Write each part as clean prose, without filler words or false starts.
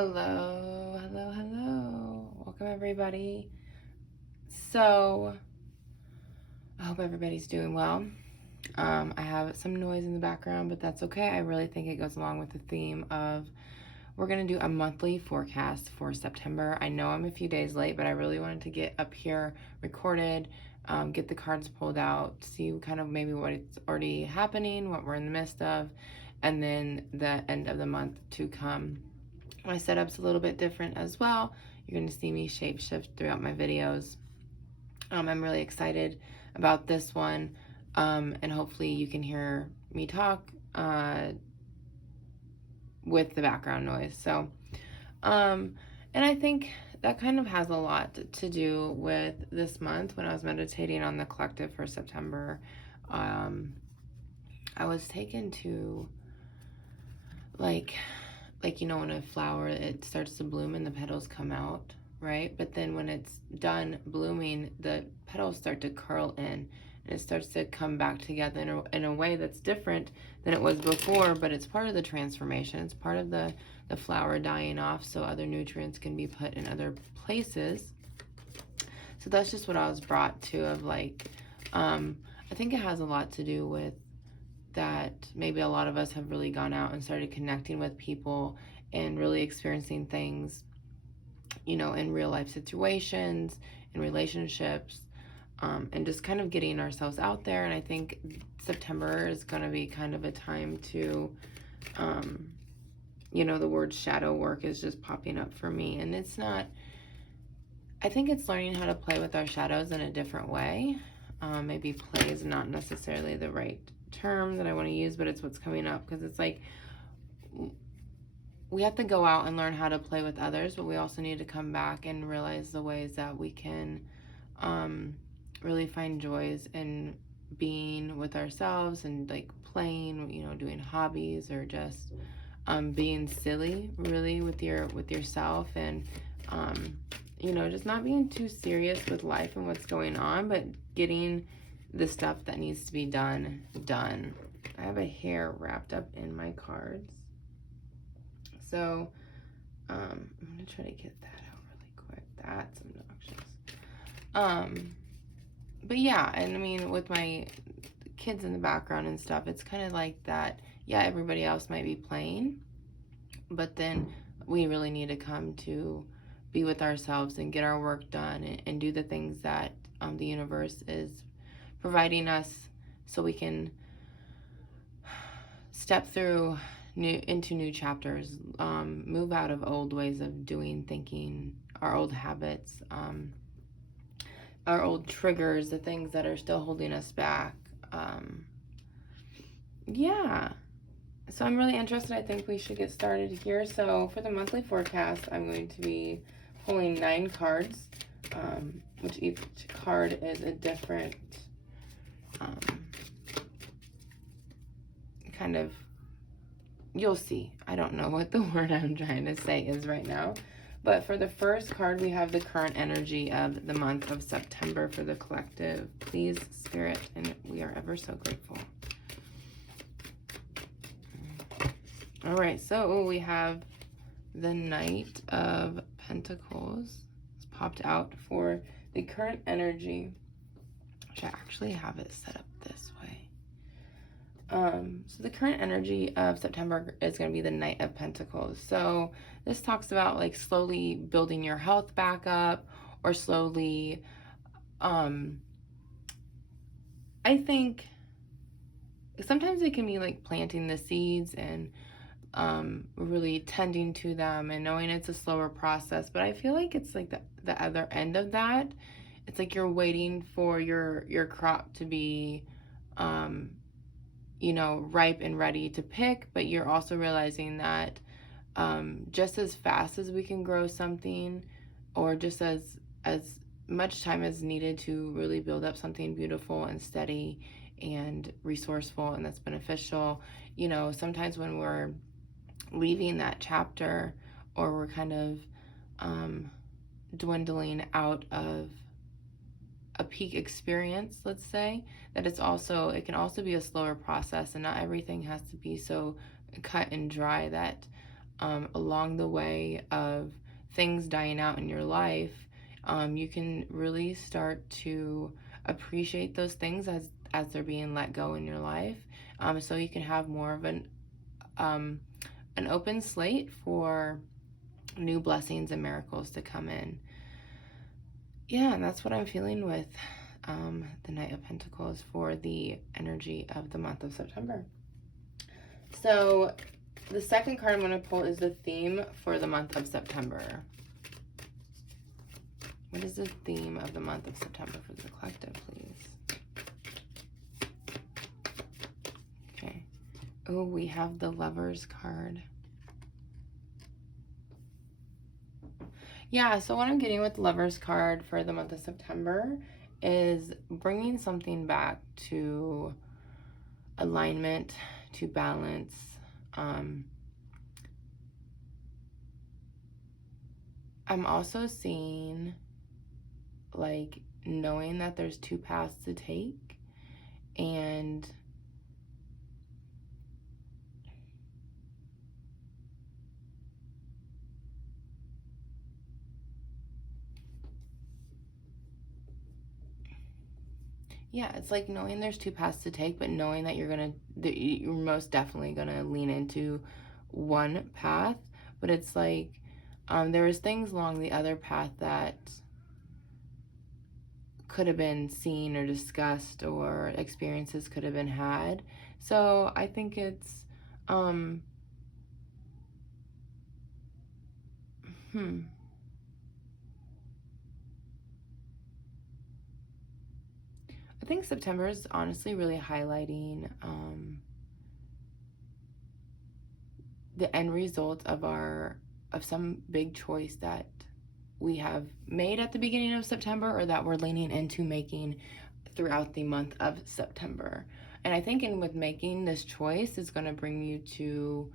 Hello, hello, hello. Welcome, everybody. So, I hope everybody's doing well. I have some noise in the background, but that's okay. I really think it goes along with the theme of we're going to do a monthly forecast for September. I know I'm a few days late, but I really wanted to get up here recorded, get the cards pulled out, see kind of maybe what it's already happening, what we're in the midst of, and then the end of the month to come. My setup's a little bit different as well. You're going to see me shape shift throughout my videos. I'm really excited about this one, and hopefully you can hear me talk with the background noise. So, and I think that kind of has a lot to do with this month. When I was meditating on the collective for September, I was taken to like when a flower, it starts to bloom and the petals come out, right? But then when it's done blooming, the petals start to curl in and it starts to come back together in a way that's different than it was before, but it's part of the transformation. It's part of the flower dying off so other nutrients can be put in other places. So that's just what I was brought to, of I think it has a lot to do with that maybe a lot of us have really gone out and started connecting with people and really experiencing things, in real life situations, in relationships, and just kind of getting ourselves out there. And I think September is going to be kind of a time to, the word shadow work is just popping up for me. And it's not, I think it's learning how to play with our shadows in a different way. Maybe play is not necessarily the right term that I want to use, but it's what's coming up, because it's like we have to go out and learn how to play with others, but we also need to come back and realize the ways that we can really find joys in being with ourselves and playing, doing hobbies, or just being silly really with yourself, and just not being too serious with life and what's going on, but getting the stuff that needs to be done. I have a hair wrapped up in my cards, so I'm gonna try to get that out really quick. That's obnoxious. But yeah, and I mean, with my kids in the background and stuff, it's kind of like that. Yeah, everybody else might be playing, but then we really need to come to be with ourselves and get our work done, and do the things that the universe is providing us, so we can step through into new chapters, move out of old ways of doing, thinking, our old habits, our old triggers, the things that are still holding us back. Yeah, so I'm really interested. I think we should get started here. So for the monthly forecast, I'm going to be pulling 9 cards, which each card is a different kind of, you'll see. I don't know what the word I'm trying to say is right now. But for the first card, we have the current energy of the month of September for the collective. Please, Spirit, and we are ever so grateful. All right, so we have the Knight of Pentacles. It's popped out for the current energy. I should actually have it set up this way. So the current energy of September is going to be the Knight of Pentacles. So this talks about slowly building your health back up, or slowly, I think sometimes it can be planting the seeds and really tending to them, and knowing it's a slower process. But I feel like it's the other end of that. It's you're waiting for your crop to be ripe and ready to pick, but you're also realizing that just as fast as we can grow something, or just as much time as needed to really build up something beautiful and steady and resourceful and that's beneficial, sometimes when we're leaving that chapter, or we're kind of dwindling out of a peak experience, let's say, that it can also be a slower process, and not everything has to be so cut and dry that along the way of things dying out in your life, you can really start to appreciate those things as they're being let go in your life. So you can have more of an open slate for new blessings and miracles to come in. Yeah, and that's what I'm feeling with the Knight of Pentacles for the energy of the month of September. So the second card I'm going to pull is the theme for the month of September. What is the theme of the month of September for the collective, please? Okay. Oh, we have the Lovers card. Yeah, so what I'm getting with the Lovers card for the month of September is bringing something back to alignment, to balance. I'm also seeing, like, knowing that there's two paths to take, and yeah, it's like knowing there's two paths to take, but knowing that you're most definitely gonna lean into one path. But it's like there was things along the other path that could have been seen or discussed, or experiences could have been had. So I think it's I think September is honestly really highlighting the end result of some big choice that we have made at the beginning of September, or that we're leaning into making throughout the month of September. And I think with making this choice is going to bring you to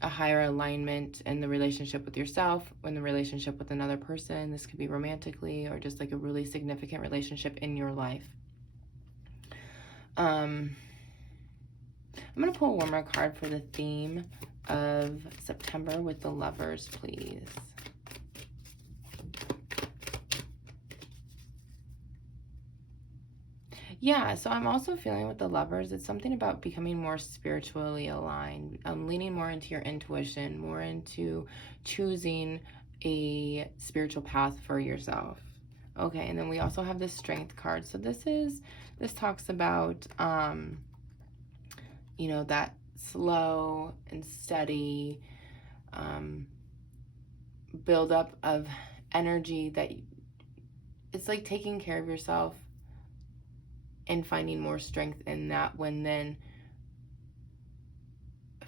a higher alignment in the relationship with yourself, in the relationship with another person. This could be romantically, or just like a really significant relationship in your life. I'm going to pull one more card for the theme of September with the Lovers, please. Yeah, so I'm also feeling with the Lovers, it's something about becoming more spiritually aligned, leaning more into your intuition, more into choosing a spiritual path for yourself. Okay, and then we also have the Strength card. So this talks about, you know, that slow and steady buildup of energy, that it's like taking care of yourself and finding more strength in that when then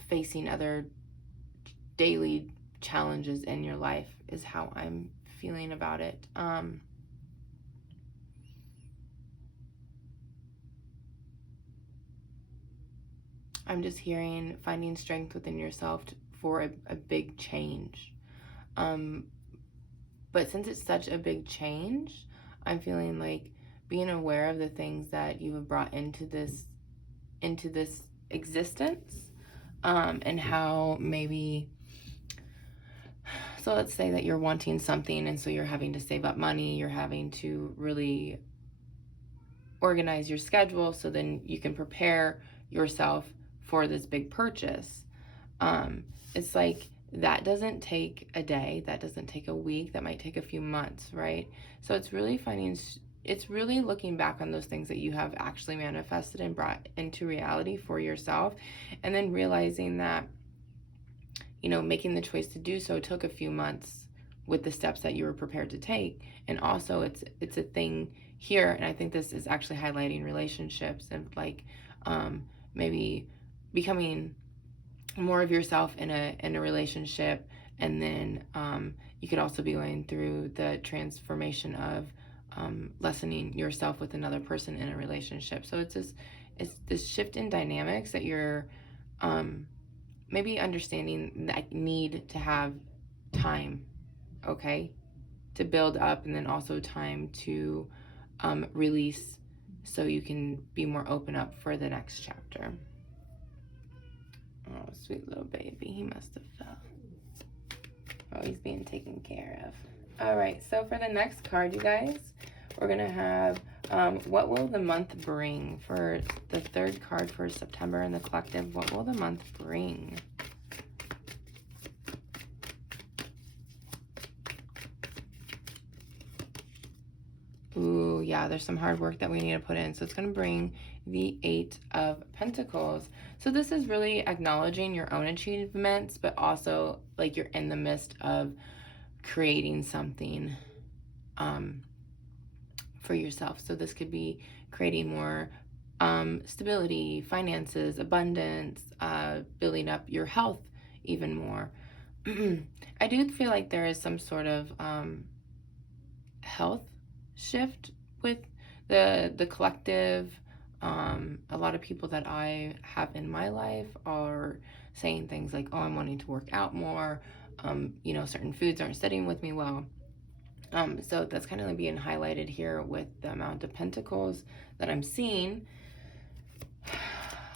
facing other daily challenges in your life is how I'm feeling about it. I'm just hearing finding strength within yourself for a big change. But since it's such a big change, I'm feeling like being aware of the things that you have brought into this existence, and how maybe, so let's say that you're wanting something, and so you're having to save up money, you're having to really organize your schedule so then you can prepare yourself for this big purchase. It's like that doesn't take a day, that doesn't take a week, that might take a few months, right? So it's really looking back on those things that you have actually manifested and brought into reality for yourself, and then realizing that, you know, making the choice to do so took a few months with the steps that you were prepared to take. And also it's a thing here, and I think this is actually highlighting relationships, and like maybe becoming more of yourself in a relationship, and then you could also be going through the transformation of lessening yourself with another person in a relationship. So it's this shift in dynamics that you're maybe understanding that need to have time, okay, to build up, and then also time to release, so you can be more open up for the next chapter. Oh, sweet little baby. He must have fell. Oh, he's being taken care of. All right, so for the next card, you guys, we're going to have what will the month bring? For the third card for September in the collective, what will the month bring? Ooh, yeah, there's some hard work that we need to put in. So it's going to bring the Eight of Pentacles. So this is really acknowledging your own achievements, but also like you're in the midst of creating something for yourself. So this could be creating more stability, finances, abundance, building up your health even more. I do feel like there is some sort of health shift with the collective. A lot of people that I have in my life are saying things like, oh, I'm wanting to work out more. You know, certain foods aren't sitting with me well. So that's kind of being highlighted here with the amount of pentacles that I'm seeing.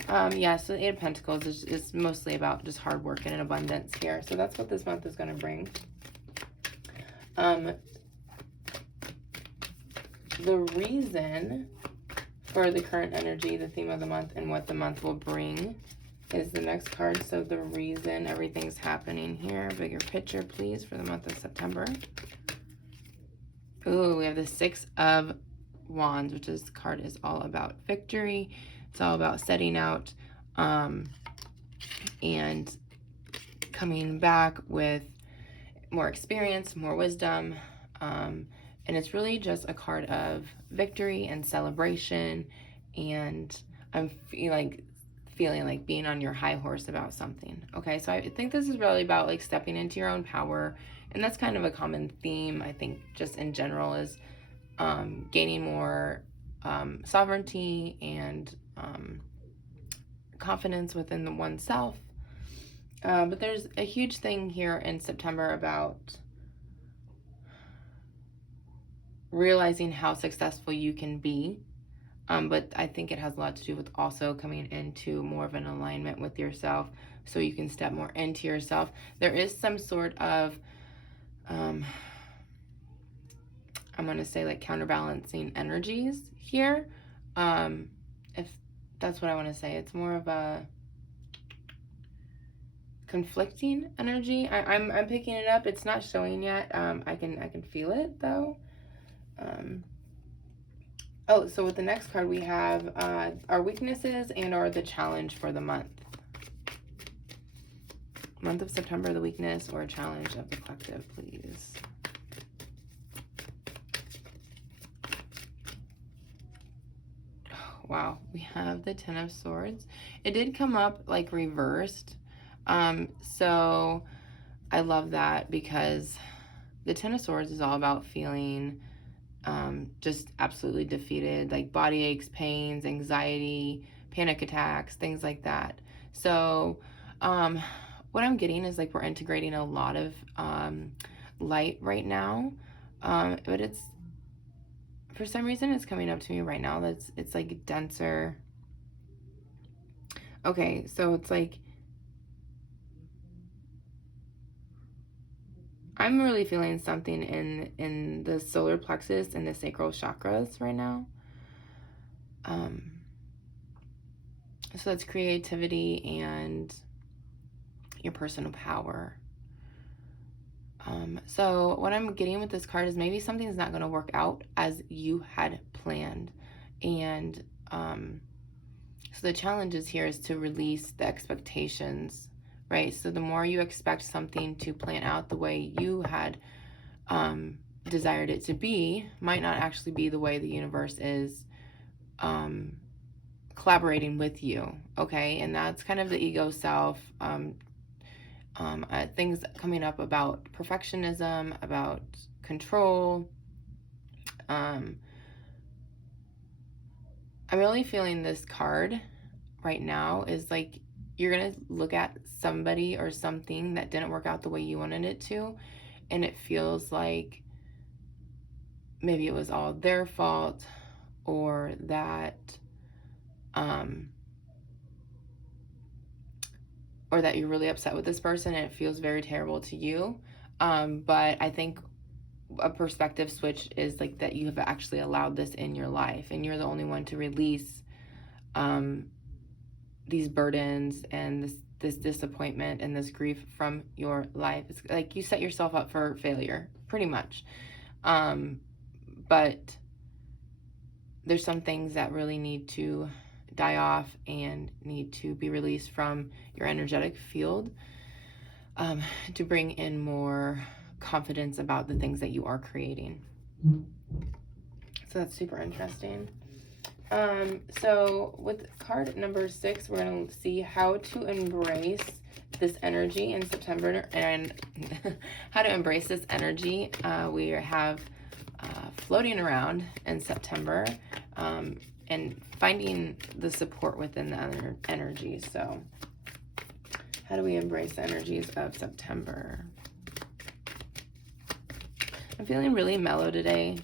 Yeah, so the Eight of Pentacles is mostly about just hard work and an abundance here. So that's what this month is going to bring. The reason for the current energy, the theme of the month, and what the month will bring is the next card. So the reason everything's happening here, bigger picture, please, for the month of September. Ooh, we have the Six of Wands, which is card is all about victory. It's all about setting out and coming back with more experience, more wisdom. And it's really just a card of victory and celebration. And I'm feeling like being on your high horse about something. Okay, so I think this is really about like stepping into your own power. And that's kind of a common theme, I think, just in general, is gaining more sovereignty and confidence within the oneself. But there's a huge thing here in September about realizing how successful you can be. But I think it has a lot to do with also coming into more of an alignment with yourself so you can step more into yourself. There is some sort of, I'm going to say like counterbalancing energies here. If that's what I want to say. It's more of a conflicting energy. I'm picking it up. It's not showing yet. I can feel it though. Oh, so with the next card we have our weaknesses and or the challenge for the month. Month of September, the weakness or challenge of the collective, please. Oh, wow, we have the Ten of Swords. It did come up like reversed. So I love that because the Ten of Swords is all about feeling just absolutely defeated, like body aches, pains, anxiety, panic attacks, things like that. So what I'm getting is like we're integrating a lot of light right now, but it's, for some reason it's coming up to me right now that's it's like denser. Okay, so it's like I'm really feeling something in the solar plexus and the sacral chakras right now. So that's creativity and your personal power. So what I'm getting with this card is maybe something's not going to work out as you had planned. And so the challenge is here is to release the expectations, right? So the more you expect something to plan out the way you had desired it to be, might not actually be the way the universe is collaborating with you, okay? And that's kind of the ego self, things coming up about perfectionism, about control. I'm really feeling this card right now is like you're going to look at somebody or something that didn't work out the way you wanted it to, and it feels like maybe it was all their fault, or that you're really upset with this person and it feels very terrible to you. But I think a perspective switch is like that you have actually allowed this in your life, and you're the only one to release these burdens and this disappointment and this grief from your life. It's like you set yourself up for failure, pretty much. But there's some things that really need to die off and need to be released from your energetic field, to bring in more confidence about the things that you are creating. So that's super interesting. So with card number 6, we're going to see how to embrace this energy in September, and how to embrace this energy we have floating around in September, and finding the support within the energy. So how do we embrace the energies of September? I'm feeling really mellow today,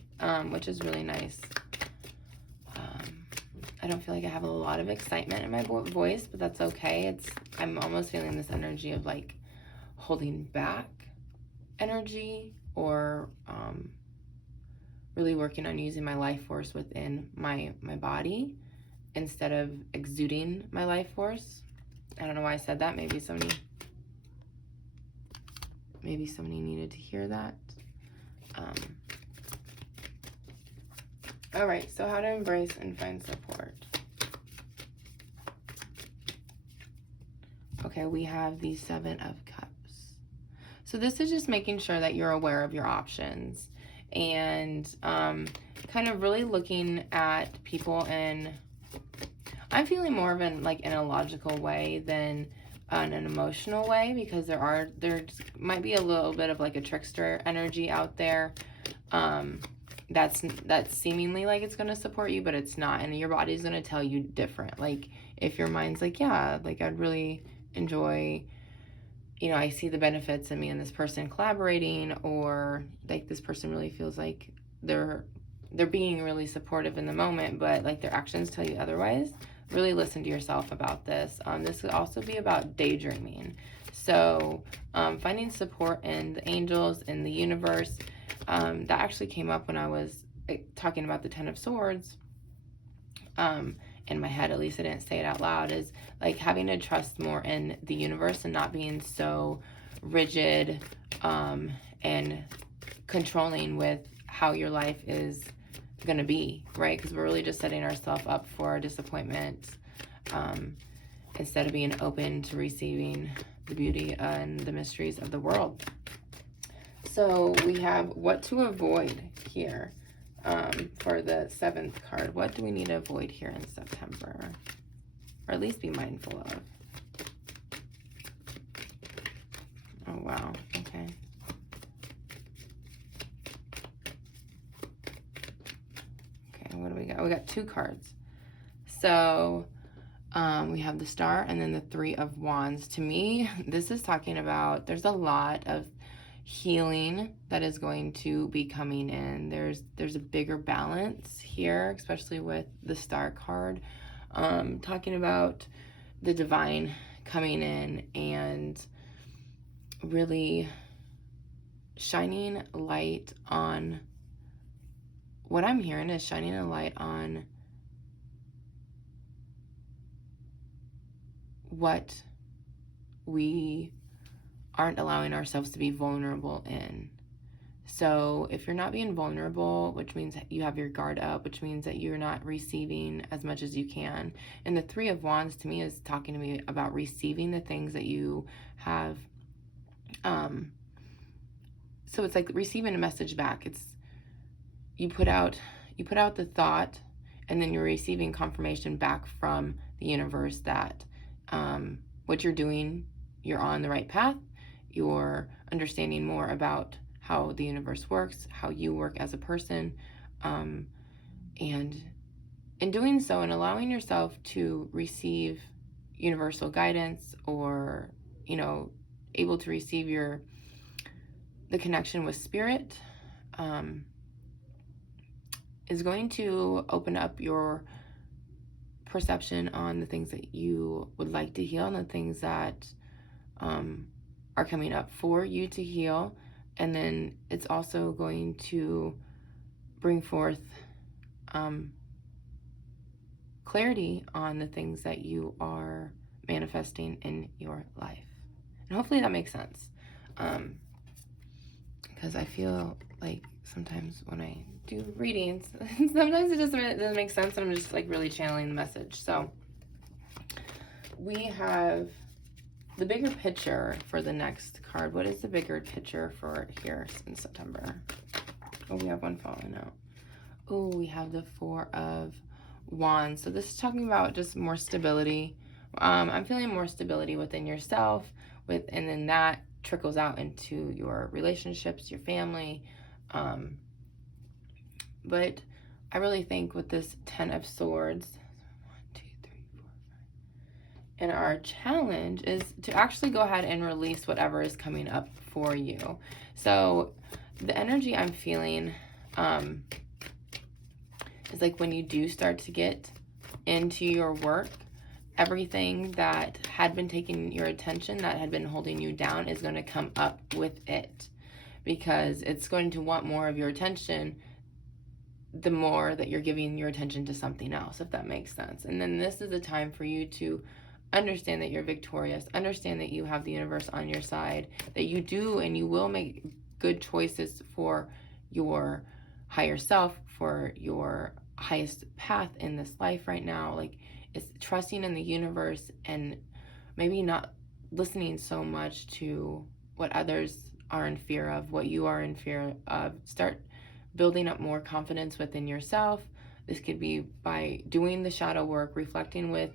which is really nice. I don't feel like I have a lot of excitement in my voice, but that's okay. I'm almost feeling this energy of like holding back energy, or really working on using my life force within my body instead of exuding my life force. I don't know why I said that. Maybe somebody needed to hear that. All right, so how to embrace and find support. Okay, we have the 7 of Cups. So this is just making sure that you're aware of your options, and kind of really looking at people in, I'm feeling more of in a logical way than an emotional way, because there might be a little bit of like a trickster energy out there, that's seemingly like it's going to support you, but it's not, and your body's going to tell you different. Like if your mind's like, yeah, like I'd really enjoy, I see the benefits in me and this person collaborating, or like this person really feels like they're being really supportive in the moment, but like their actions tell you otherwise. Really listen to yourself about this. This could also be about daydreaming. So finding support in the angels, in the universe. That actually came up when I was talking about the 10 of Swords. In my head, at least I didn't say it out loud, is like having to trust more in the universe and not being so rigid and controlling with how your life is going to be, right? Because we're really just setting ourselves up for disappointment, instead of being open to receiving the beauty and the mysteries of the world. So we have what to avoid here. For the 7th card, what do we need to avoid here in September? Or at least be mindful of. Oh, wow. Okay. Okay, what do we got? We got 2 cards. So we have the Star and then the 3 of Wands. To me, this is talking about there's a lot of healing that is going to be coming in. There's a bigger balance here, especially with the Star card, talking about the divine coming in and really shining light on, what I'm hearing is shining a light on what we aren't allowing ourselves to be vulnerable in. So if you're not being vulnerable, which means you have your guard up, which means that you're not receiving as much as you can. And the 3 of Wands to me is talking to me about receiving the things that you have. So it's like receiving a message back. It's you put out the thought, and then you're receiving confirmation back from the universe that what you're doing, you're on the right path. You're understanding more about how the universe works, how you work as a person, and in doing so and allowing yourself to receive universal guidance, or able to receive the connection with spirit, is going to open up your perception on the things that you would like to heal, and the things that are coming up for you to heal. And then it's also going to bring forth clarity on the things that you are manifesting in your life. And hopefully that makes sense. Because I feel like sometimes when I do readings, sometimes it just doesn't make sense, and I'm just like really channeling the message. So we have the bigger picture for the next card. What is the bigger picture for here in September? Oh, we have one falling out. Oh, we have the Four of Wands. So this is talking about just more stability. I'm feeling more stability within yourself, and then that trickles out into your relationships, your family. But I really think with this Ten of Swords, 1, 2, 3, 4, 5, and our challenge is to actually go ahead and release whatever is coming up for you. So the energy I'm feeling is like when you do start to get into your work, everything that had been taking your attention, that had been holding you down, is going to come up with it, because it's going to want more of your attention the more that you're giving your attention to something else, if that makes sense. And then this is a time for you to understand that you're victorious, understand that you have the universe on your side, that you do and you will make good choices for your higher self, for your highest path in this life right now. Like, it's trusting in the universe and maybe not listening so much to what others are in fear of, what you are in fear of. Start building up more confidence within yourself. This could be by doing the shadow work, reflecting with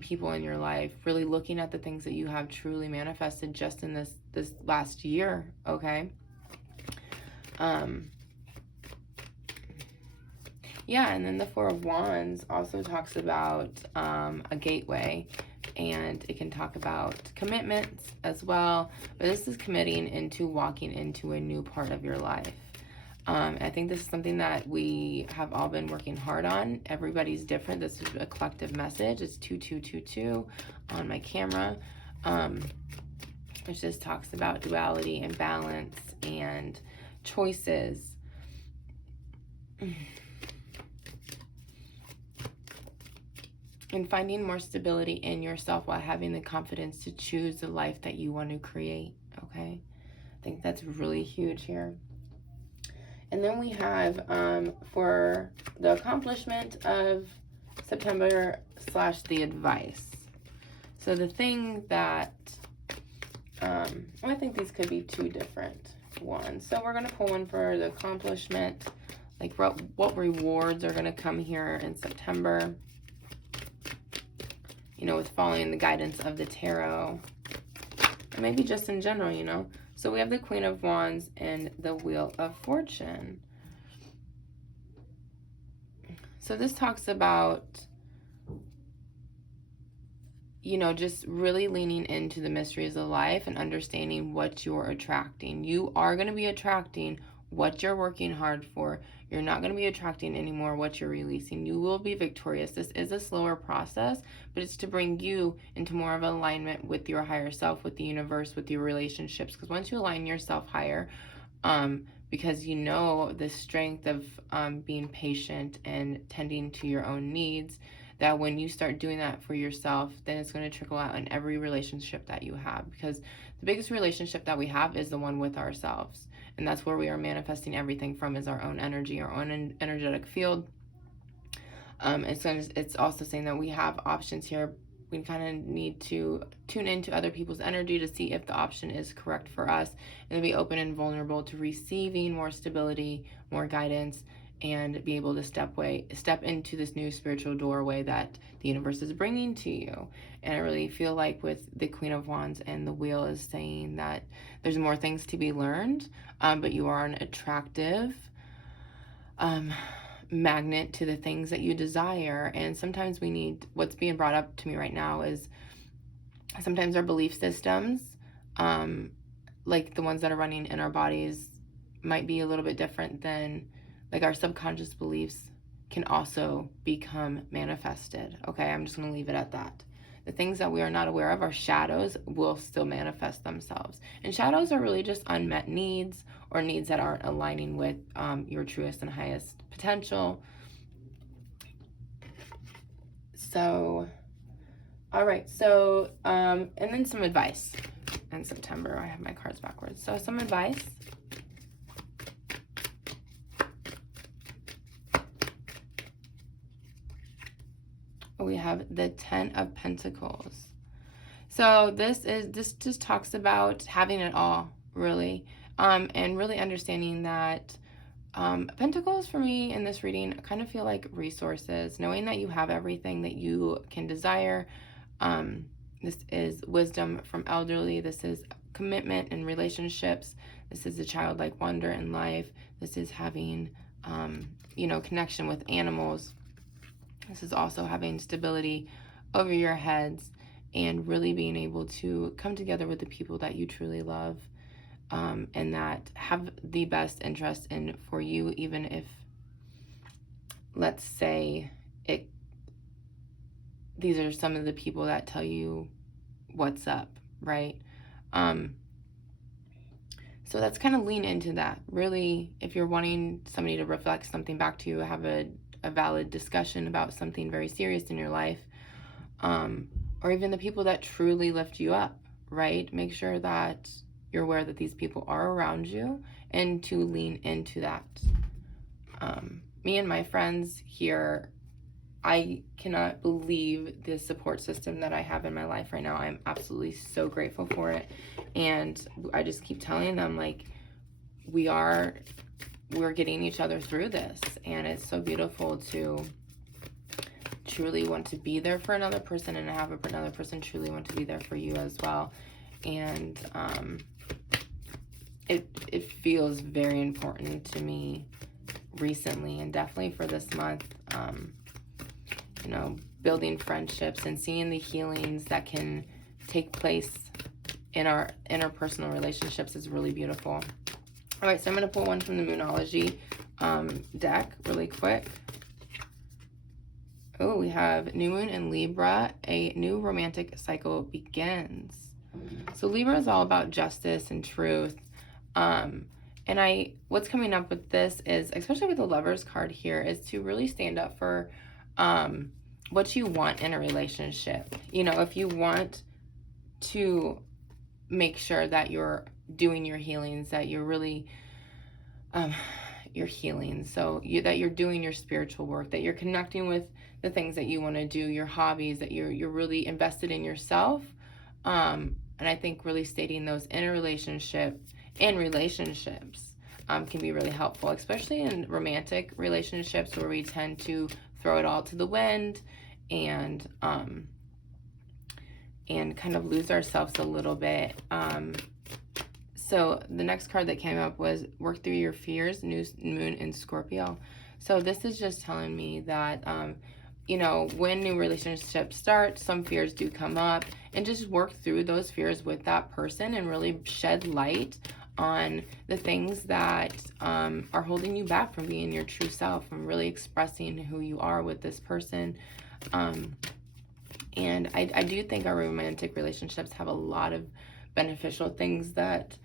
people in your life, really looking at the things that you have truly manifested just in this last year, okay? Yeah, and then the Four of Wands also talks about a gateway, and it can talk about commitments as well, but this is committing into walking into a new part of your life. I think this is something that we have all been working hard on. Everybody's different. This is a collective message. It's 2222 on my camera, which just talks about duality and balance and choices. And finding more stability in yourself while having the confidence to choose the life that you want to create, okay? I think that's really huge here. And then we have, for the accomplishment of September / the advice. So the thing that, I think these could be two different ones. So we're going to pull one for the accomplishment, like what rewards are going to come here in September, you know, with following the guidance of the tarot, or maybe just in general, you know. So we have the Queen of Wands and the Wheel of Fortune. So this talks about, you know, just really leaning into the mysteries of life and understanding what you're attracting. You are going to be attracting what you're working hard for. You're not going to be attracting anymore what you're releasing. You will be victorious. This is a slower process, but it's to bring you into more of alignment with your higher self, with the universe, with your relationships. Because once you align yourself higher, because you know the strength of being patient and tending to your own needs, that when you start doing that for yourself, then it's going to trickle out in every relationship that you have. Because the biggest relationship that we have is the one with ourselves. And that's where we are manifesting everything from, is our own energy, our own energetic field. It's also saying that we have options here. We kind of need to tune into other people's energy to see if the option is correct for us, and to be open and vulnerable to receiving more stability, more guidance, and be able to step into this new spiritual doorway that the universe is bringing to you. And I really feel like with the Queen of Wands and the Wheel is saying that there's more things to be learned, but you are an attractive magnet to the things that you desire. And sometimes we need, what's being brought up to me right now is sometimes our belief systems, like the ones that are running in our bodies, might be a little bit different than, like, our subconscious beliefs can also become manifested. Okay, I'm just going to leave it at that. the things that we are not aware of, our shadows, will still manifest themselves. And shadows are really just unmet needs, or needs that aren't aligning with your truest and highest potential. So, all right. So, and then some advice in September. I have my cards backwards. So some advice. We have the Ten of Pentacles. So this just talks about having it all, really, and really understanding that Pentacles for me in this reading kind of feel like resources, knowing that you have everything that you can desire. This is wisdom from elderly. This is commitment in relationships. This is a childlike wonder in life. This is having, connection with animals. This is also having stability over your heads and really being able to come together with the people that you truly love, and that have the best interest in for you, even if, let's say, these are some of the people that tell you what's up, right? So that's kind of lean into that. Really, if you're wanting somebody to reflect something back to you, have a valid discussion about something very serious in your life, or even the people that truly lift you up, right? Make sure that you're aware that these people are around you and to lean into that. Me and my friends here, I cannot believe the support system that I have in my life right now. I'm absolutely so grateful for it. And I just keep telling them, like, we're getting each other through this. And it's so beautiful to truly want to be there for another person, and have another person truly want to be there for you as well. And it feels very important to me recently, and definitely for this month. Building friendships and seeing the healings that can take place in our interpersonal relationships is really beautiful. All right, so I'm going to pull one from the Moonology deck really quick. Oh, we have New Moon and Libra, a new romantic cycle begins. So Libra is all about justice and truth. And what's coming up with this is, especially with the Lovers card here, is to really stand up for what you want in a relationship. If you want to make sure that you're doing your healings, that you're really your healing, so that you're doing your spiritual work, that you're connecting with the things that you want to do, your hobbies, that you're really invested in yourself. And I think really stating those in a relationship, in relationships, can be really helpful, especially in romantic relationships where we tend to throw it all to the wind and kind of lose ourselves a little bit. So the next card that came up was Work Through Your Fears, New Moon in Scorpio. So this is just telling me that, when new relationships start, some fears do come up, and just work through those fears with that person and really shed light on the things that are holding you back from being your true self, from really expressing who you are with this person. And I do think our romantic relationships have a lot of beneficial things that,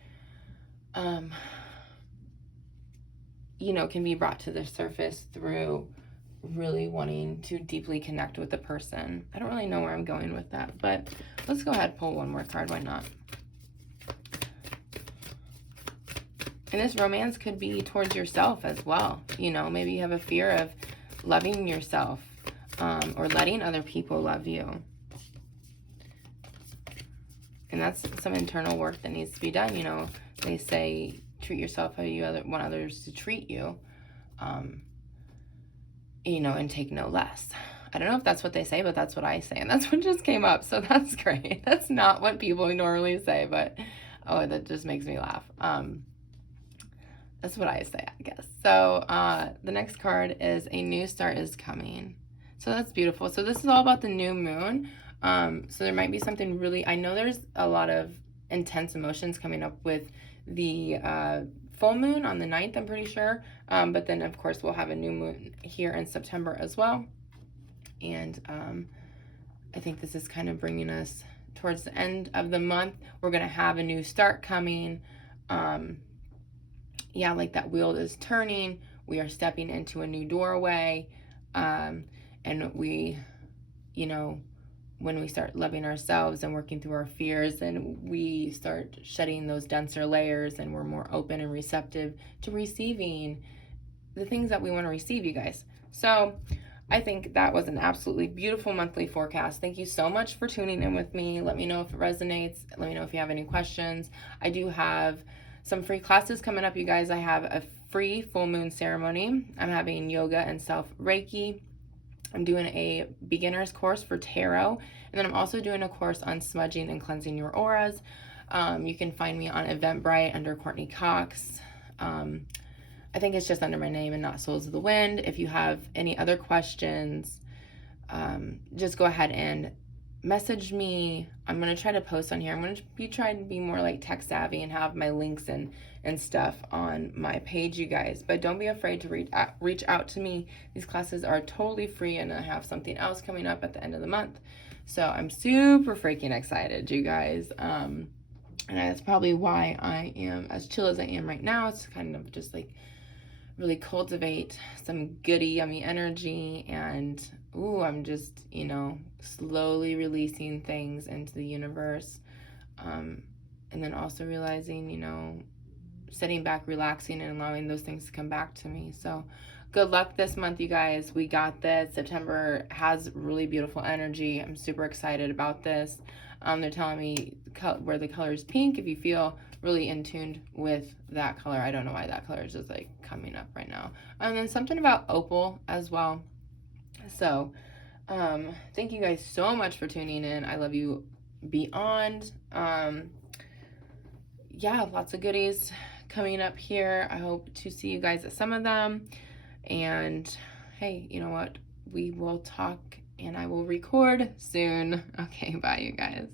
can be brought to the surface through really wanting to deeply connect with the person. I don't really know where I'm going with that, but let's go ahead and pull one more card. Why not? And this romance could be towards yourself as well. Maybe you have a fear of loving yourself, or letting other people love you. And that's some internal work that needs to be done. They say treat yourself how you want others to treat you, and take no less. I don't know if that's what they say, but that's what I say. And that's what just came up. So that's great. That's not what people normally say, but that just makes me laugh. That's what I say, I guess. So the next card is A New Start is Coming. So that's beautiful. So this is all about the new moon. So there might be something really, I know there's a lot of intense emotions coming up with the full moon on the 9th, I'm pretty sure. But then, of course, we'll have a new moon here in September as well. And I think this is kind of bringing us towards the end of the month. We're going to have a new start coming. Yeah, like that wheel is turning. We are stepping into a new doorway. And we, you know, when we start loving ourselves and working through our fears, and we start shedding those denser layers, and we're more open and receptive to receiving the things that we want to receive, you guys. So I think that was an absolutely beautiful monthly forecast. Thank you so much for tuning in with me. Let me know if it resonates. Let me know if you have any questions. I do have some free classes coming up, you guys. I have a free full moon ceremony. I'm having yoga and self Reiki. I'm doing a beginner's course for tarot. And then I'm also doing a course on smudging and cleansing your auras. You can find me on Eventbrite under Courtney Cox. I think it's just under my name and not Souls of the Wind. If you have any other questions, just go ahead and message me. I'm going to try to post on here. I'm going to be trying to be more like tech savvy and have my links and stuff on my page, you guys. But don't be afraid to reach out to me. These classes are totally free, and I have something else coming up at the end of the month. So I'm super freaking excited, you guys. And that's probably why I am as chill as I am right now. It's kind of just like really cultivate some goody, yummy energy. And I'm just, slowly releasing things into the universe. And then also realizing, sitting back, relaxing, and allowing those things to come back to me. So good luck this month, you guys. We got this. September has really beautiful energy. I'm super excited about this. They're telling me where the color is pink. If you feel really in tune with that color, I don't know why that color is just like coming up right now. And then something about opal as well. So thank you guys so much for tuning in. I love you beyond. Yeah, lots of goodies coming up here. I hope to see you guys at some of them. And hey, you know what? We will talk, and I will record soon. Okay, bye, you guys.